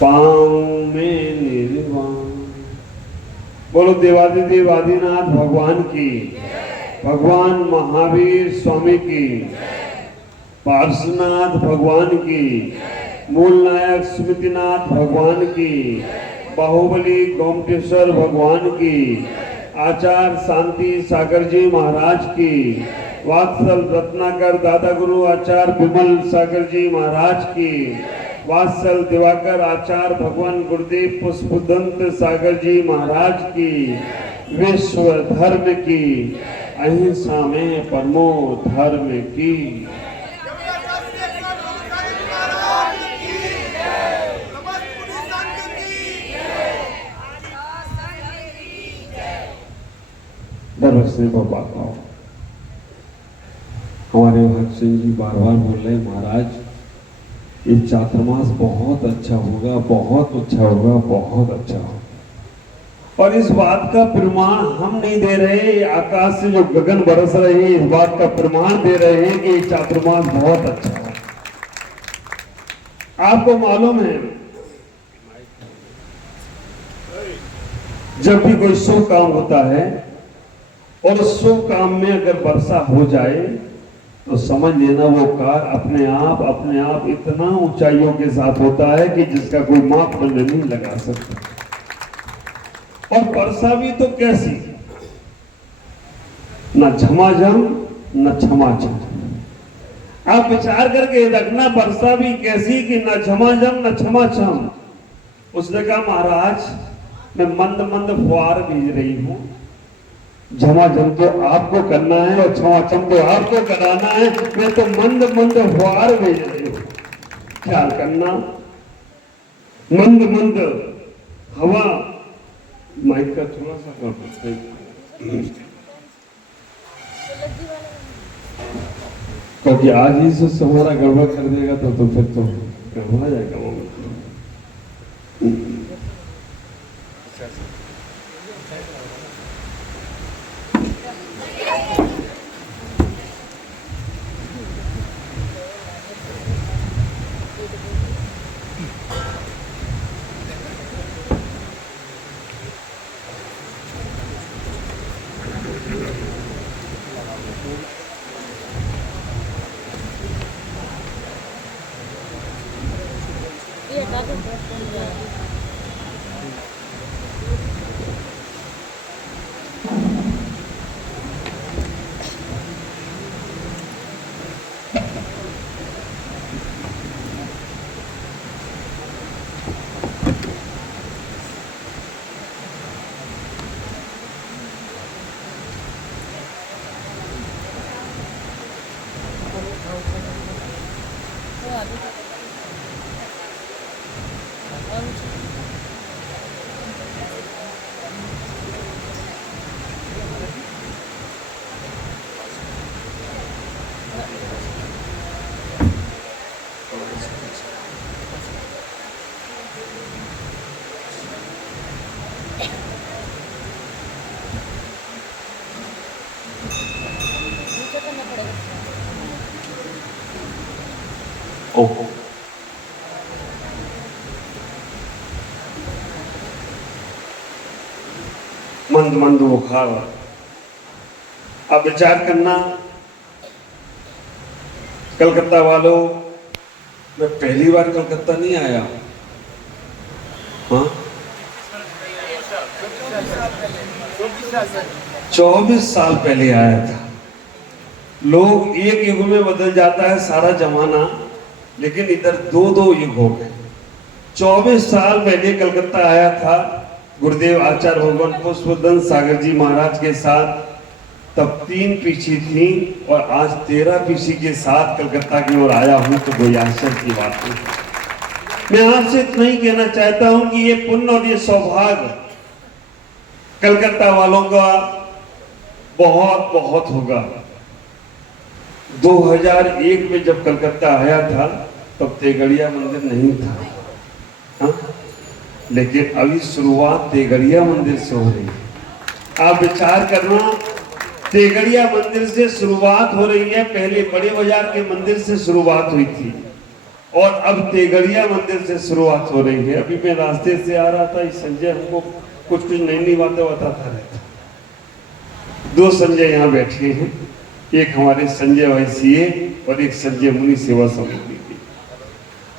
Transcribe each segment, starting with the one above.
पाँव में निर्वाण। बोलो देवादिदेव आदिनाथ भगवान की, भगवान महावीर स्वामी की, पार्श्वनाथ भगवान की, मूल नायक स्मृतिनाथ भगवान की, बाहुबली गोमटेश्वर भगवान की, आचार्य शांति सागर जी महाराज की, वात्सल रत्नाकर दादा गुरु आचार्य विमल सागर जी महाराज की, वात्सल दिवाकर आचार्य भगवान गुरुदेव पुष्पदंत सागर जी महाराज की, विश्व धर्म की, अहिंसा में परमो धर्म की। दरबार से बाबा आओ। हमारे भक्त सिंह जी बार बार बोल रहे महाराज ये चातुर्मास बहुत अच्छा होगा, बहुत अच्छा होगा, बहुत अच्छा होगा। और इस बात का प्रमाण हम नहीं दे रहे, आकाश से जो गगन बरस रहे हैं इस बात का प्रमाण दे रहे हैं कि ये चातुर्मास बहुत अच्छा है। आपको मालूम है जब भी कोई शुभ काम होता है और उस शुभ काम में अगर वर्षा हो जाए तो समझ लेना वो कार्य अपने आप इतना ऊंचाइयों के साथ होता है कि जिसका कोई मापदंड नहीं लगा सकता। और वर्षा भी तो कैसी, न झमाझम न छमाछम। आप विचार करके देखना वर्षा भी कैसी कि न झमाझम न छमाछम। उसने कहा महाराज मैं मंद मंद फुहार भेज रही हूं, झमाझम तो आपको करना है और छमाछम तो आपको कराना है, मैं तो मंद मंद फुहार भेज रही हूं। ख्याल करना, मंद मंद हवा। माइक का थोड़ा सा क्योंकि आज ही से हमारा गड़बड़ कर देगा तो फिर तो गड़बड़ा जाएगा वो। मंद मंद बुखार। अब विचार करना कलकत्ता वालों, मैं पहली बार कलकत्ता नहीं आया। हाँ 24 साल पहले आया था। लोग एक युग में बदल जाता है सारा जमाना, लेकिन इधर दो युग हो गए। 24 साल पहले कलकत्ता आया था गुरुदेव आचार्य भगवान पुष्पदंत सागर जी महाराज के साथ। तब 3 पीछी थी और आज 13 पीछी के साथ कलकत्ता की ओर आया हूं, तो कोई आश्चर्य की बात नहीं। मैं आपसे इतना ही कहना चाहता हूं कि ये पुण्य और ये सौभाग्य कलकत्ता वालों का बहुत बहुत होगा। 2001 में जब कलकत्ता आया था तब तेगड़िया मंदिर नहीं था। हाँ? लेकिन अभी शुरुआत तेगड़िया मंदिर से हो रही है। आप विचार करना, तेगड़िया मंदिर से शुरुआत हो रही है। पहले बड़े बाजार के मंदिर से शुरुआत हुई थी और अब तेगड़िया मंदिर से शुरुआत हो रही है। अभी मैं रास्ते से आ रहा था, इस संजय हमको कुछ कुछ नई नई बातें बताता रहता। दो संजय यहाँ बैठे हैं, एक हमारे संजय भाई सीए और एक संजय मुनि सेवा समिति की।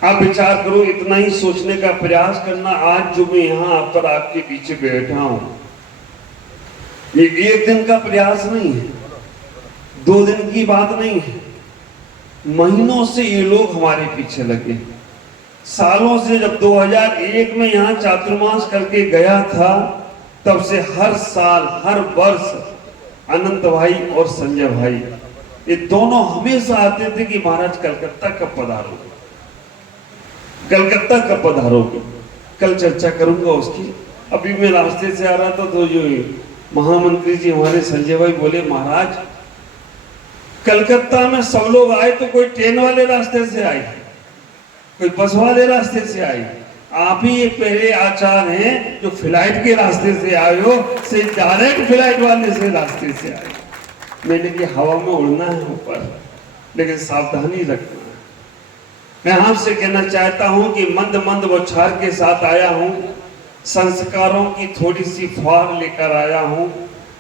आप विचार करो, इतना ही सोचने का प्रयास करना। आज जो मैं यहाँ आकर आपके पीछे बैठा हूं, ये एक दिन का प्रयास नहीं है, 2 दिन की बात नहीं है, महीनों से ये लोग हमारे पीछे लगे। सालों से, जब 2001 में यहाँ चातुर्मास करके गया था, तब से हर साल हर वर्ष अनंत भाई और संजय भाई ये दोनों हमेशा आते थे कि महाराज कलकत्ता कब पधारोगे, कलकत्ता कब पधारोगे। कल चर्चा करूंगा उसकी। अभी मैं रास्ते से आ रहा था तो जो महामंत्री जी हमारे संजय भाई बोले, महाराज कलकत्ता में सब लोग आए तो कोई ट्रेन वाले रास्ते से आए, कोई बस वाले रास्ते से आए, आप ही एक पहले आचार हैं जो फ्लाइट के रास्ते से आए हो, से डायरेक्ट फ्लाइट वाले से रास्ते से आए। मैंने कि हवा में उड़ना है ऊपर, लेकिन सावधानी रखना है। मैं आपसे कहना चाहता हूं कि मंद मंद बौछार के साथ आया हूं, संस्कारों की थोड़ी सी फुहार लेकर आया हूं,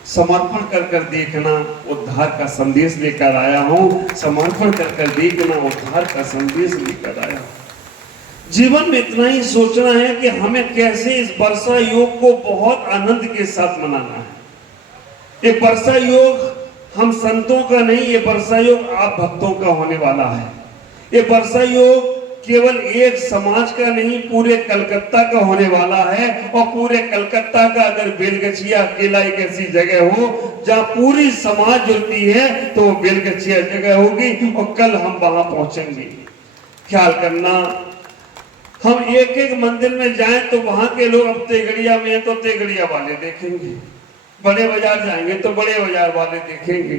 समर्पण कर कर देखना उद्धार का संदेश लेकर आया हूं, समर्पण कर कर देखना उद्धार का संदेश लेकर आया हूं। जीवन में इतना ही सोचना है कि हमें कैसे इस वर्षा योग को बहुत आनंद के साथ मनाना है। ये वर्षा योग हम संतों का नहीं, ये वर्षा योग आप भक्तों का होने वाला है। ये वर्षा योग केवल एक समाज का नहीं, पूरे कलकत्ता का होने वाला है। और पूरे कलकत्ता का अगर बेलगछिया अकेला एक ऐसी जगह हो जहां पूरी समाज जुड़ती है, तो वो बेलगछिया जगह होगी और कल हम वहां पहुंचेंगे। ख्याल करना, हम एक एक मंदिर में जाएं तो वहां के लोग, अब तेगड़िया में है तो तेगड़िया वाले देखेंगे, बड़े बाजार जाएंगे तो बड़े बाजार वाले देखेंगे,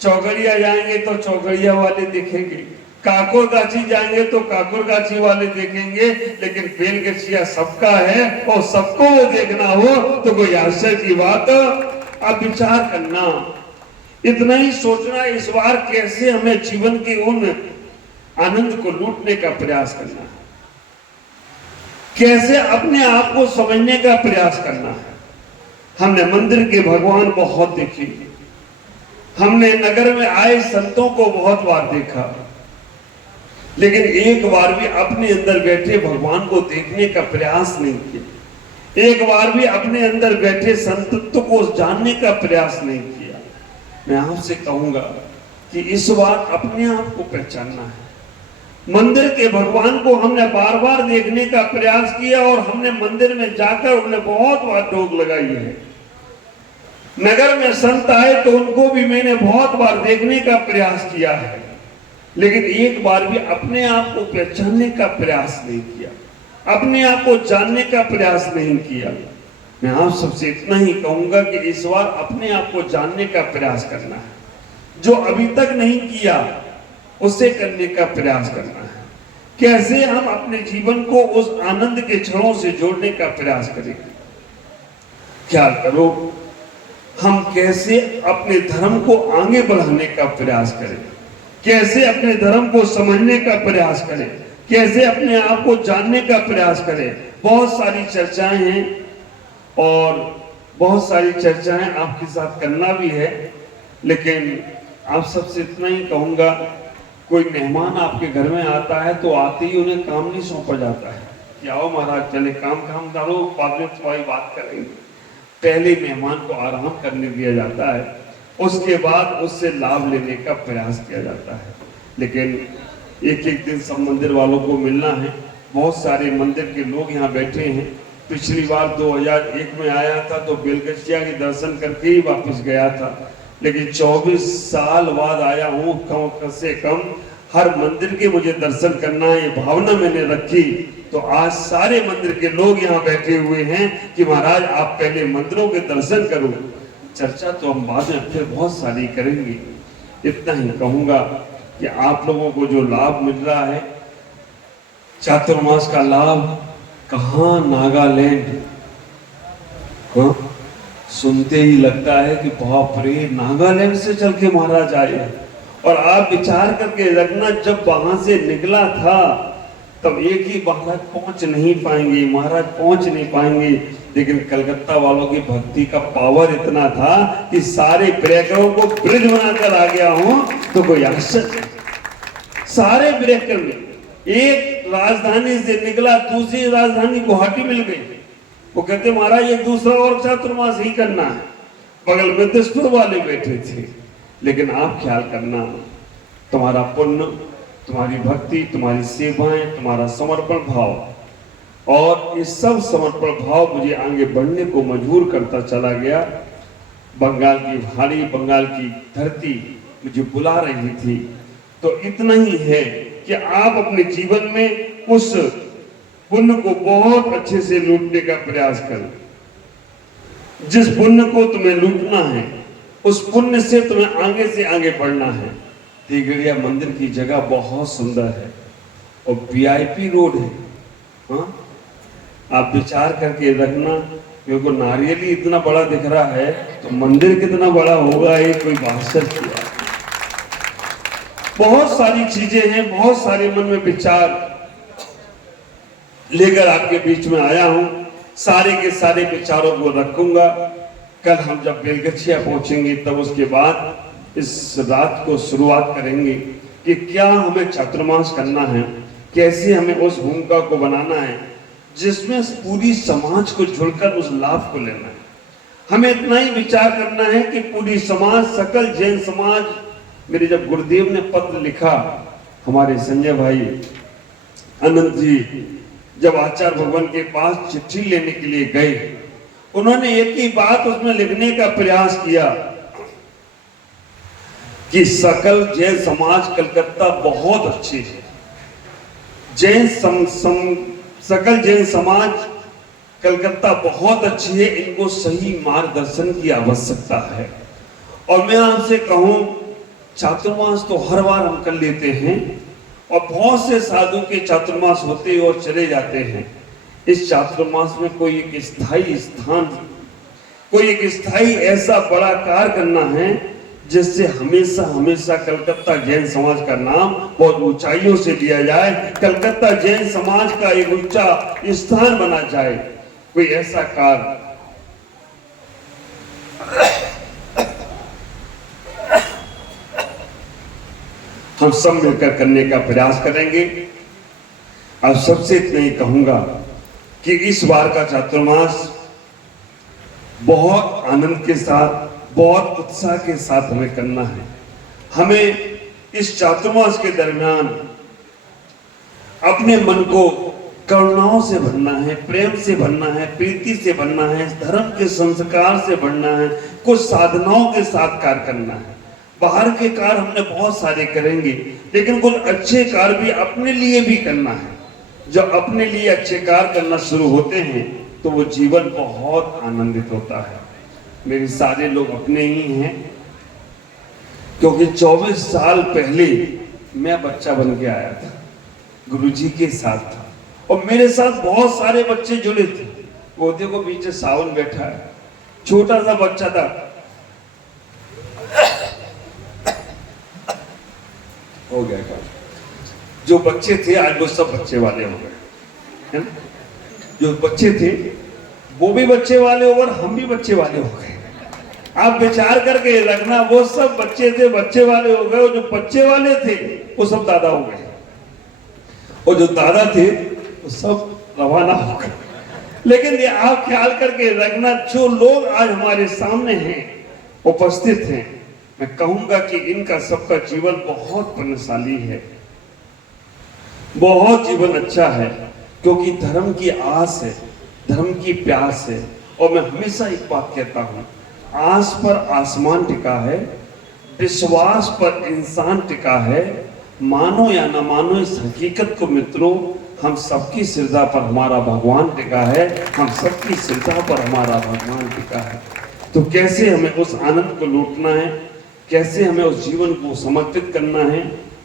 चौगड़िया जाएंगे तो चौगड़िया वाले देखेंगे, काकुरगाछी जाएंगे तो काकुरगाछी वाले देखेंगे, लेकिन बेलगछिया सबका है और सबको वो देखना हो तो कोई आश्चर्य की बात। अब विचार करना, इतना ही सोचना, इस बार कैसे हमें जीवन के उन आनंद को लूटने का प्रयास करना है, कैसे अपने आप को समझने का प्रयास करना है। हमने मंदिर के भगवान बहुत देखे, हमने नगर में आए संतों को बहुत बार देखा, लेकिन एक बार भी अपने अंदर बैठे भगवान को देखने का प्रयास नहीं किया, एक बार भी अपने अंदर बैठे संतत्व को जानने का प्रयास नहीं किया। मैं आपसे कहूंगा कि इस बार अपने आप को पहचानना है। मंदिर के भगवान को हमने बार बार देखने का प्रयास किया और हमने मंदिर में जाकर उन्हें बहुत बार डोक लगाई है। नगर में संत आए तो उनको भी मैंने बहुत बार देखने का प्रयास किया है, लेकिन एक बार भी अपने आप को पहचानने का प्रयास नहीं किया, अपने आप को जानने का प्रयास नहीं किया। मैं आप सबसे इतना ही कहूंगा कि इस बार अपने आप को जानने का प्रयास करना है, जो अभी तक नहीं किया उसे करने का प्रयास करना है। कैसे हम अपने जीवन को उस आनंद के क्षणों से जोड़ने का प्रयास करेंगे। ख्याल करो, हम कैसे अपने धर्म को आगे बढ़ाने का प्रयास करें, कैसे अपने धर्म को समझने का प्रयास करें, कैसे अपने आप को जानने का प्रयास करें। बहुत सारी चर्चाएं हैं और बहुत सारी चर्चाएं आपके साथ करना भी है, लेकिन आप सबसे इतना ही कहूंगा, कोई मेहमान आपके घर में आता है तो आते ही उन्हें काम नहीं सौंपा जाता है कि आओ महाराज चले काम करो, बाद में तुम्हारी बात करेंगे। पहले मेहमान को आराम करने दिया जाता है, उसके बाद उससे लाभ लेने का प्रयास किया जाता है। लेकिन एक एक दिन सब मंदिर वालों को मिलना है। बहुत सारे मंदिर के लोग यहाँ बैठे हैं। पिछली बार 2001 में आया था तो बेलगछिया के दर्शन करके ही वापस गया था, लेकिन 24 साल बाद आया हूँ। कम से कम हर मंदिर के मुझे दर्शन करना है, ये भावना मैंने रखी। तो आज सारे मंदिर के लोग यहाँ बैठे हुए हैं कि महाराज आप पहले मंदिरों के दर्शन करो। चर्चा तो हम बाद में फिर बहुत सारी करेंगे। इतना ही कहूंगा कि आप लोगों को जो लाभ मिल रहा है, चातुर्मास का लाभ, कहाँ नागालैंड, हाँ सुनते ही लगता है कि बाप रे, नागालैंड से चल के महाराज आए। और आप विचार करके रखना, जब वहां से निकला था तब एक ही महाराज पहुंच नहीं पाएंगे, महाराज पहुंच नहीं पाएंगे। लेकिन कलकत्ता वालों की भक्ति का पावर इतना था कि सारे पर्यटकों को ब्रिज बनाकर आ गया हूं तो कोई आश्चर्य। सारे ब्रेकर में एक राजधानी से निकला, दूसरी राजधानी गुवाहाटी मिल गई। वो कहते महाराज ये दूसरा और चातुर्मास ही करना है। बगल में दिसपुर वाले बैठे थे। लेकिन आप ख्याल करना, तुम्हारा पुण्य, तुम्हारी भक्ति, तुम्हारी सेवाएं, तुम्हारा समर्पण भाव और इस सब समर्पण भाव मुझे आगे बढ़ने को मजबूर करता चला गया। बंगाल की भारी, बंगाल की धरती मुझे बुला रही थी। तो इतना ही है कि आप अपने जीवन में उस पुण्य को बहुत अच्छे से लूटने का प्रयास करें। जिस पुण्य को तुम्हें लूटना है, उस पुण्य से तुम्हें आगे से आगे बढ़ना है। तिगड़िया मंदिर की जगह बहुत सुंदर है और वीआईपी रोड है। हाँ, आप विचार करके रखना, मेरे को नारियल ही इतना बड़ा दिख रहा है तो मंदिर कितना बड़ा होगा, ये कोई बात किया। बहुत सारी चीजें हैं, बहुत सारे मन में विचार लेकर आपके बीच में आया हूं। सारे के सारे विचारों को रखूंगा। कल हम जब बेलगछिया पहुंचेंगे तब उसके बाद इस रात को शुरुआत करेंगे कि क्या हमें चातुर्मास करना है, कैसे हमें उस भूमिका को बनाना है जिसमें पूरी समाज को जुड़कर उस लाभ को लेना है। हमें इतना ही विचार करना है कि पूरी समाज, सकल जैन समाज। मेरे जब गुरुदेव ने पत्र लिखा, हमारे संजय भाई अनंत जी जब आचार्य भगवान के पास चिट्ठी लेने के लिए गए, उन्होंने एक ही बात उसमें लिखने का प्रयास किया कि सकल जैन समाज कलकत्ता बहुत अच्छी है। सकल जैन समाज कलकत्ता बहुत अच्छी है, इनको सही मार्गदर्शन की आवश्यकता है। और मैं आपसे कहूं, चातुर्मास तो हर बार हम कर लेते हैं और बहुत से साधु के चातुर्मास होते और चले जाते हैं। इस चातुर्मास में कोई एक स्थायी स्थान, कोई एक स्थायी ऐसा बड़ा कार्य करना है जिससे हमेशा हमेशा कलकत्ता जैन समाज का नाम बहुत ऊंचाइयों से लिया जाए, कलकत्ता जैन समाज का एक ऊंचा स्थान बना जाए। कोई ऐसा कार्य हम सब मिलकर करने का प्रयास करेंगे। अब सबसे इतना ही कहूंगा कि इस बार का चातुर्मास बहुत आनंद के साथ, बहुत उत्साह के साथ हमें करना है। हमें इस चातुर्मास के दरमियान अपने मन को करुणाओं से भरना है, प्रेम से भरना है, प्रीति से भरना है, धर्म के संस्कार से भरना है, कुछ साधनाओं के साथ कार्य करना है। बाहर के कार्य हमने बहुत सारे करेंगे, लेकिन कुछ अच्छे कार्य भी अपने लिए भी करना है। जब अपने लिए अच्छे कार्य करना शुरू होते हैं तो वो जीवन बहुत आनंदित होता है। मेरे सारे लोग अपने ही हैं, क्योंकि 24 साल पहले मैं बच्चा बन के आया था, गुरुजी के साथ था और मेरे साथ बहुत सारे बच्चे जुड़े थे। वो देखो पीछे सावन बैठा है, छोटा सा बच्चा था, हो गया काम। जो बच्चे थे आज वो सब बच्चे वाले हो गए, है ना? जो बच्चे थे वो भी बच्चे वाले हो और हम भी बच्चे वाले हो गए। आप विचार करके रखना, वो सब बच्चे थे बच्चे वाले हो गए, और जो बच्चे वाले थे वो सब दादा हो गए, और जो दादा थे वो सब रवाना हो गए। लेकिन ये आप ख्याल करके रखना, जो लोग आज हमारे सामने हैं, उपस्थित हैं, मैं कहूंगा कि इनका सबका जीवन बहुत पुण्यशाली है, बहुत जीवन अच्छा है, क्योंकि धर्म की आस है, धर्म की प्यास है। और मैं हमेशा एक बात कहता हूं, आस पर आसमान टिका है, विश्वास पर इंसान टिका है। मानो या न मानो इस हकीकत को मित्रों, हम सबकी श्रद्धा पर हमारा भगवान टिका है, हम सबकी श्रद्धा पर हमारा भगवान टिका है। तो कैसे हमें उस आनंद को लूटना है, कैसे हमें उस जीवन को समर्पित करना है,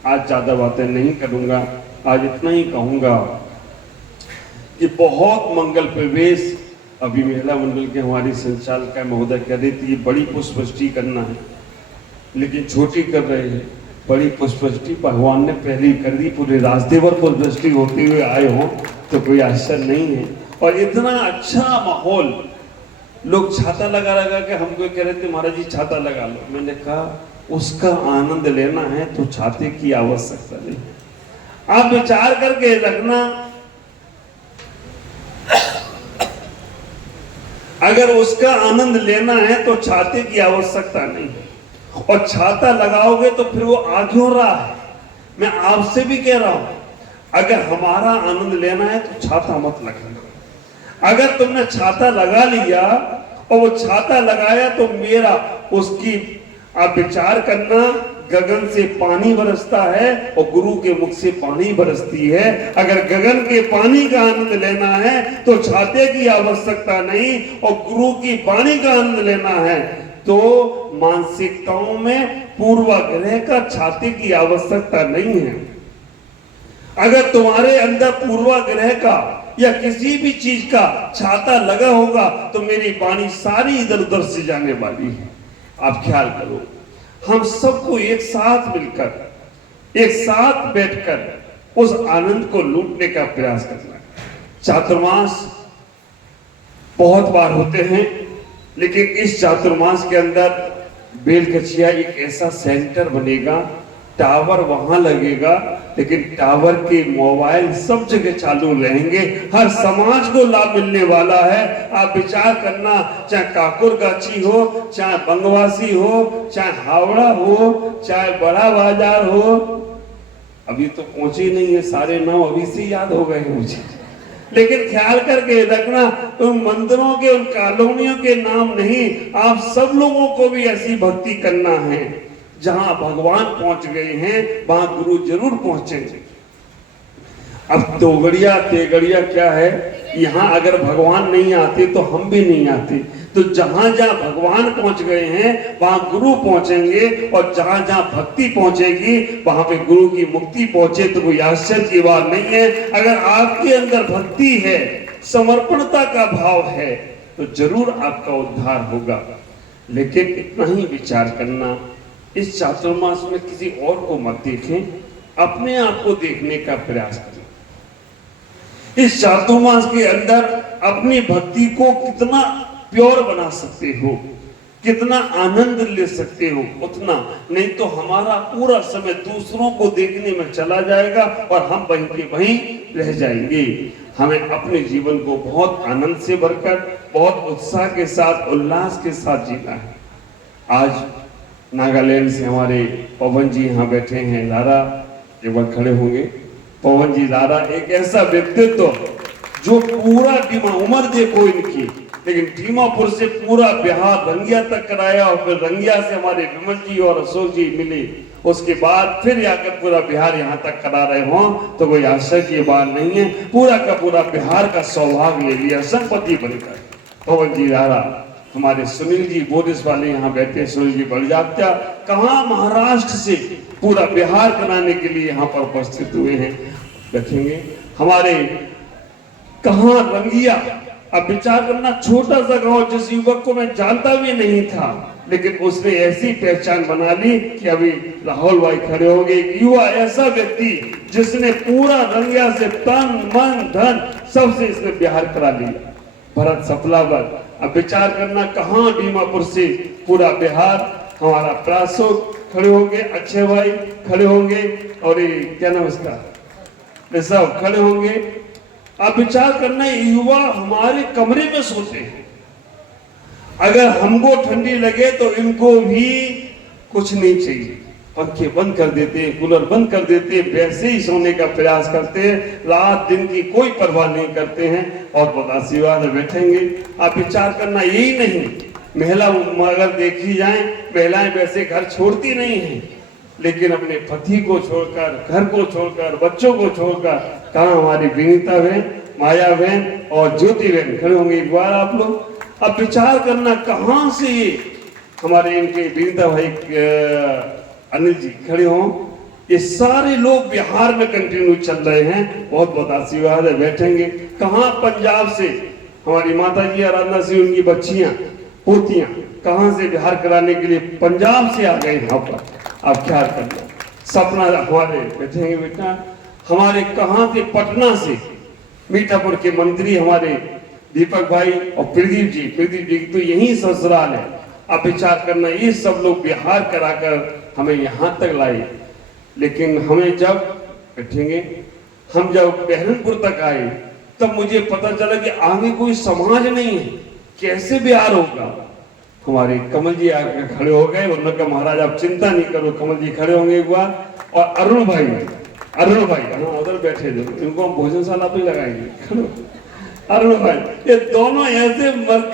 आज ज्यादा बातें नहीं करूंगा। आज इतना ही कहूंगा कि बहुत मंगल प्रवेश अभी महिला मंडल के हमारी संचालिका महोदय कह रही थी, बड़ी पुष्पवृष्टि करना है लेकिन छोटी कर रहे हैं। बड़ी पुष्पवृष्टि भगवान ने पहले कर दी, पूरे रास्ते पर पुष्पवृष्टि होते हुए आए हों तो कोई आश्चर्य नहीं है। और इतना अच्छा माहौल, लोग छाता लगा लगा के हमको कह रहे थे महाराज जी छाता लगा लो। मैंने कहा उसका आनंद लेना है तो छाते की आवश्यकता नहीं। आप विचार करके रखना, अगर उसका आनंद लेना है तो छाते की आवश्यकता नहीं है। और छाता लगाओगे तो फिर वो आ क्यों रहा है। मैं आपसे भी कह रहा हूं, अगर हमारा आनंद लेना है तो छाता मत लगाना। अगर तुमने छाता लगा लिया और वो छाता लगाया तो मेरा उसकी आप विचार करना, गगन से पानी बरसता है और गुरु के मुख से पानी बरसती है। अगर गगन के पानी का आनंद लेना है तो छाते की आवश्यकता नहीं, और गुरु की वाणी का आनंद लेना है तो मानसिकताओं में पूर्वाग्रह का छाते की आवश्यकता नहीं है। अगर तुम्हारे अंदर पूर्वाग्रह का या किसी भी चीज का छाता लगा होगा तो मेरी वाणी सारी इधर उधर से जाने वाली है। आप ख्याल करो, हम सबको एक साथ मिलकर, एक साथ बैठकर उस आनंद को लूटने का प्रयास करना है। चातुर्मास बहुत बार होते हैं, लेकिन इस चातुर्मास के अंदर बेलकचिया एक ऐसा सेंटर बनेगा, टावर वहां लगेगा, लेकिन टावर के मोबाइल सब जगह चालू रहेंगे, हर समाज को लाभ मिलने वाला है। आप विचार करना, चाहे काकुरगाछी हो, चाहे बंगवासी हो, चाहे हावड़ा हो, चाहे बड़ा बाजार हो, अभी तो पहुंचे ही नहीं है, सारे नाम अभी से याद हो गए मुझे, लेकिन ख्याल करके रखना उन मंदिरों के, उन कॉलोनियों के नाम नहीं, आप सब लोगों को भी ऐसी भक्ति करना है। जहां भगवान पहुंच गए हैं वहां गुरु जरूर पहुंचेंगे। अब तोगड़िया तेगड़िया क्या है, यहाँ अगर भगवान नहीं आते तो हम भी नहीं आते। तो जहां जहां भगवान पहुंच गए हैं वहां गुरु पहुंचेंगे, और जहां जहां भक्ति पहुंचेगी वहां पे गुरु की मुक्ति पहुंचे तो कोई आश्चर्य की बात नहीं है। अगर आपके अंदर भक्ति है, समर्पणता का भाव है तो जरूर आपका उद्धार होगा। लेकिन इतना ही विचार करना, इस चातुर्मास में किसी और को मत देखें, अपने आप को देखने का प्रयास करें। इस चातुर्मास के अंदर अपनी भक्ति को कितना प्योर बना सकते हो, कितना आनंद ले सकते हो उतना, नहीं तो हमारा पूरा समय दूसरों को देखने में चला जाएगा और हम वहीं के वहीं रह जाएंगे। हमें अपने जीवन को बहुत आनंद से भरकर, बहुत उत्साह के साथ, उल्लास के साथ जीना है। आज नागालैंड से हमारे पवन जी यहाँ बैठे हैं, लारा एक बार खड़े होंगे। पवन जी, लारा एक ऐसा व्यक्तित्व जो पूरा उम्र देखो इनकी, लेकिन दीमापुर से पूरा बिहार रंगिया तक कराया, और फिर रंगिया से हमारे विमल जी और अशोक जी मिले, उसके बाद फिर आकर पूरा बिहार यहाँ तक करा रहे हों तो कोई आश्चर्य की बात नहीं है। पूरा का पूरा बिहार का सौभाग्य ले लिया संपत्ति बनकर पवन जी लारा। हमारे सुनील जी बोरिस वाले यहाँ बैठे, सुनील जी बड़जात्या, कहाँ महाराष्ट्र से पूरा बिहार कराने के लिए यहाँ पर उपस्थित हुए हैं, बैठेंगे। हमारे कहाँ रंगिया, अब विचार करना, छोटा सा गांव, जिस युवक को मैं जानता भी नहीं था, लेकिन उसने ऐसी पहचान बना ली कि अभी राहुल भाई खड़े हो गए। युवा ऐसा व्यक्ति जिसने पूरा रंगिया से तन मन धन सबसे इसने बिहार करा लिया, भरत सफलावर। अब विचार करना, कहाँ दीमापुर से पूरा बिहार, हमारा प्रासो खड़े होंगे, अच्छे भाई खड़े होंगे, और ये क्या नाम इसका, सब खड़े होंगे। अब विचार करना, युवा हमारे कमरे में सोते हैं, अगर हमको ठंडी लगे तो इनको भी कुछ नहीं चाहिए, पंखे बंद कर देते हैं, कूलर बंद कर देते हैं, वैसे ही सोने का प्रयास करते हैं, रात दिन की कोई परवाह नहीं करते हैं, और बदासीवाद में बैठेंगे। आप विचार करना, यही नहीं, महिला अगर देखी जाए, महिलाएं वैसे घर छोड़ती नहीं हैं, लेकिन अपने पति को छोड़कर, घर को छोड़कर, बच्चों को छोड़कर, कहाँ हमारी विनीता बहन, माया बहन और ज्योति बहन खड़े होंगे एक बार आप लोग। अब विचार करना, कहाँ से ये हमारे इनके विनीता भाई अनिल जी खड़े हों, ये सारे लोग बिहार में कंटिन्यू चल रहे हैं, बहुत बहुत आशीर्वाद है, बैठेंगे। कहाँ पंजाब से हमारी माता जी आराधना से उनकी बच्चियां पोतियां कहाँ से बिहार कराने के लिए पंजाब से आ गए यहाँ पर। आप ख्याल करना, सपना हमारे बैठेंगे बेटा, हमारे कहाँ से, पटना से मीठापुर के मंत्री हमारे दीपक भाई और प्रदीप जी तो यही ससुराल है। आप विचार करना, ये सब लोग बिहार कराकर हमें यहाँ तक लाए। लेकिन हमें जब बैठेंगे, हम जब बहरमपुर तक आए तब मुझे पता चला कि आगे कोई समाज नहीं है, कैसे बिहार होगा। हमारे कमल जी आगे खड़े हो गए, उन्होंने कहा महाराज आप चिंता नहीं करो। कमल जी खड़े होंगे एक बार, और अरुण भाई हाँ उधर बैठे थे, इनको हम भोजनशाला पे लगाएंगे। अरुण भाई ये दोनों ऐसे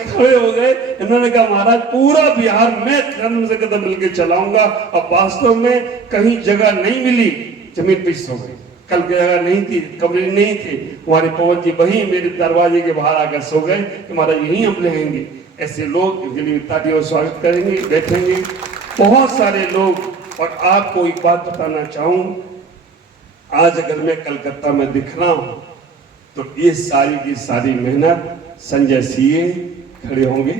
खड़े हो गए, इन्होंने कहा महाराज पूरा बिहार मैं धर्म से कदम मिलकर चलाऊंगा। अब वास्तव में कहीं जगह नहीं मिली, जमीन पे सो गई। कल की जगह नहीं थी, कमरे नहीं थे, हमारे पवन जी वहीं मेरे दरवाजे के बाहर आकर सो गए कि महाराज यहीं हम रहेंगे। ऐसे लोग इनके लिए तालियों स्वागत करेंगे, बैठेंगे बहुत सारे लोग। और आपको एक बात बताना चाहूं, आज अगर मैं कलकत्ता में दिख रहा हूं तो ये सारी की सारी मेहनत संजय सीए खड़े होंगे,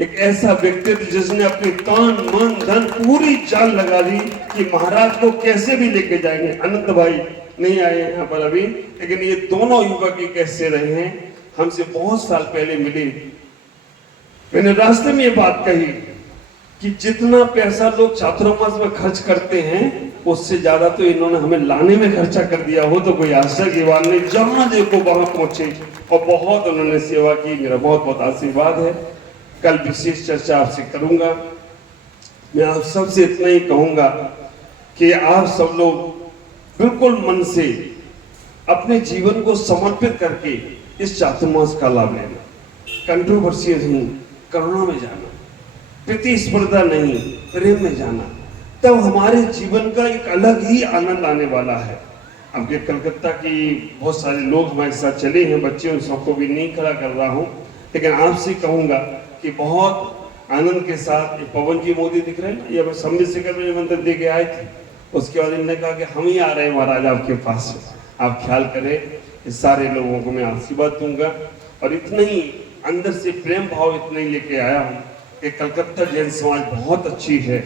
एक ऐसा व्यक्तित्व जिसने अपनी तन मन धन पूरी जान लगा दी कि महाराज को कैसे भी लेके जाएंगे। अनंत भाई नहीं आए यहाँ पर अभी, लेकिन ये दोनों युवक ही कैसे रहे हैं, हमसे बहुत साल पहले मिले। मैंने रास्ते में ये बात कही कि जितना पैसा लोग छात्रों में खर्च करते हैं उससे ज्यादा तो इन्होंने हमें लाने में खर्चा कर दिया हो तो कोई आश्चर्य की बात नहीं। जहां देखो वहां पहुंचे और बहुत उन्होंने सेवा की, मेरा बहुत बहुत आशीर्वाद है। कल विशेष चर्चा आपसे करूंगा। मैं आप सबसे इतना ही कहूंगा कि आप सब लोग बिल्कुल मन से अपने जीवन को समर्पित करके इस चातुर्मास का लाभ लेना। कंट्रोवर्सी नहीं, करुणा में जाना, प्रतिस्पर्धा नहीं, प्रेम में जाना, तब हमारे जीवन का एक अलग ही आनंद आने वाला है। अब ये कलकत्ता की बहुत सारे लोग हमारे साथ चले हैं, बच्चे उन सबको भी नहीं खड़ा कर रहा हूँ, लेकिन आपसे कहूंगा कि बहुत आनंद के साथ पवन जी मोदी दिख रहे हैं, ये सम्मित शिखर में मंत्र दे के आए थे। उसके बाद इन्होंने कहा कि हम ही आ रहे हैं महाराज आपके पास, आप ख्याल करें। इस सारे लोगों को मैं आशीर्वाद दूंगा और इतना ही अंदर से प्रेम भाव इतना ही लेके आया हूँ कि कलकत्ता जैन समाज बहुत अच्छी है।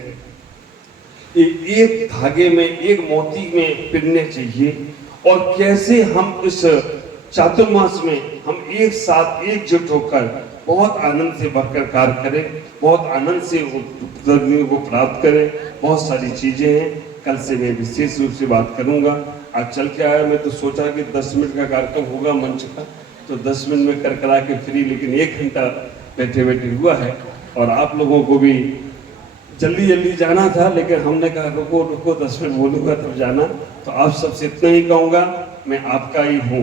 एक धागे में, एक मोती में पिरने चाहिए। और कैसे हम इस चातुर्मास में हम एक साथ एकजुट होकर बहुत आनंद से भरकर कार्य करें, बहुत आनंद से को प्राप्त करें। बहुत सारी चीजें हैं, कल से मैं विशेष रूप से बात करूंगा। आज चल के आया, मैं तो सोचा कि 10 मिनट का कार्यक्रम होगा मंच का, तो 10 मिनट में कर करा के फ्री, लेकिन 1 घंटा बैठे बैठे हुआ है। और आप लोगों को भी जल्दी जल्दी जाना था, लेकिन हमने कहा रुको रुको 10 मिनट बोलूंगा तब जाना। तो आप सबसे इतना ही कहूँगा, मैं आपका ही हूँ।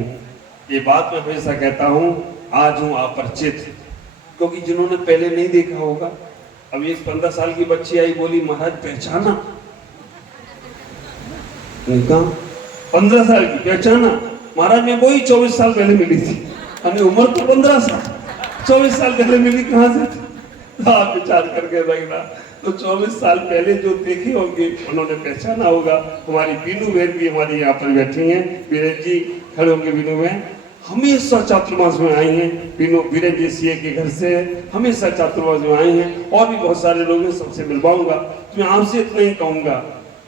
ये बात मैं हमेशा कहता हूँ, आज हूँ अपरिचित, क्योंकि जिन्होंने पहले नहीं देखा होगा। अब ये 15 साल की बच्ची आई, बोली महाराज पहचाना, 15 साल की पहचाना महाराज, मैं वही 24 साल पहले मिली थी। हमें उम्र तो 15 साल, 24 साल पहले मिली कहाँ से थी? तो आप विचार करके रखना। तो 24 साल पहले जो देखे होंगे उन्होंने पहचाना होगा। हमारी बीनू बहन भी हमारी यहाँ पर बैठी हैं, वीरेन जी खड़े होंगे। बीनू बहन हमेशा चातुर्मास में आई हैं, बीनू वीरेन जी सीए के घर से हमेशा चातुर्मास में आई हैं। और भी बहुत सारे लोग हैं, सबसे मिलवाऊंगा। तो मैं आपसे इतना ही कहूंगा,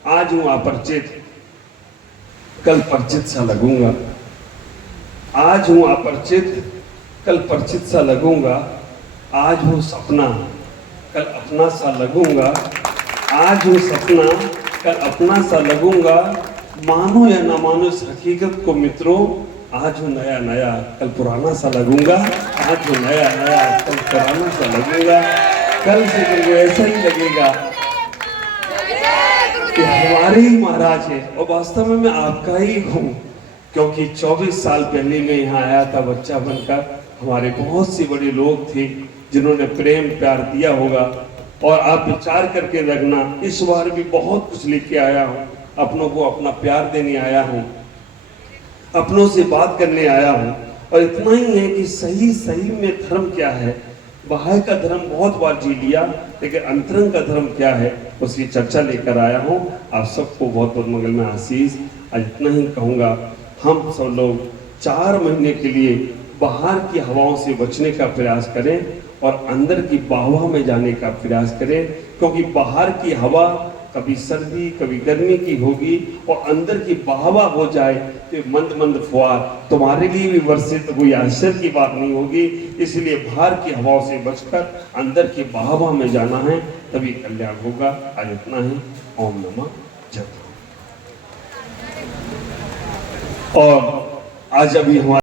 आज हूँ अपरिचित, कल परिचित सा लगूंगा। आज हूँ अपरिचित, कल परिचित सा लगूंगा। आज हूँ सपना, कल अपना सा लगूंगा। आज हूँ सपना, कल अपना सा लगूंगा। मानो या ना मानो इस हकीकत को मित्रों, आज हूँ नया नया, कल पुराना सा लगूंगा। आज हूँ नया नया, कल पुराना सा लगूंगा। कल से तुमको ऐसा ही लगेगा कि हमारे ही महाराज है, और वास्तव में मैं आपका ही हूँ। क्योंकि 24 साल पहले मैं यहाँ आया था बच्चा बनकर। हमारे बहुत से बड़े लोग थे जिन्होंने प्रेम प्यार दिया होगा। और आप विचार करके रखना, इस बार भी बहुत कुछ लेके आया हूँ। अपनों को अपना प्यार देने आया हूँ, अपनों से बात करने आया हूँ। और इतना ही है कि सही सही में धर्म क्या है। बाहर का धर्म बहुत बार जी लिया, लेकिन अंतरंग का धर्म क्या है उसकी चर्चा लेकर आया हूँ। आप सबको बहुत बहुत मंगल में आशीष। आज इतना ही कहूँगा, हम सब लोग 4 महीने के लिए बाहर की हवाओं से बचने का प्रयास करें और अंदर की बाहवा में जाने का प्रयास करें। क्योंकि बाहर की हवा कभी सर्दी कभी गर्मी की होगी और अंदर की बहावा हो जाए तो मंद मंद फुहार तुम्हारे लिए भी वर्षित तो कोई आश्चर्य की बात नहीं होगी। इसलिए बाहर की हवाओं से बचकर अंदर की बहावा में जाना है, तभी कल्याण होगा। आज इतना ही। ओम नमः जप। और आज अभी हमारे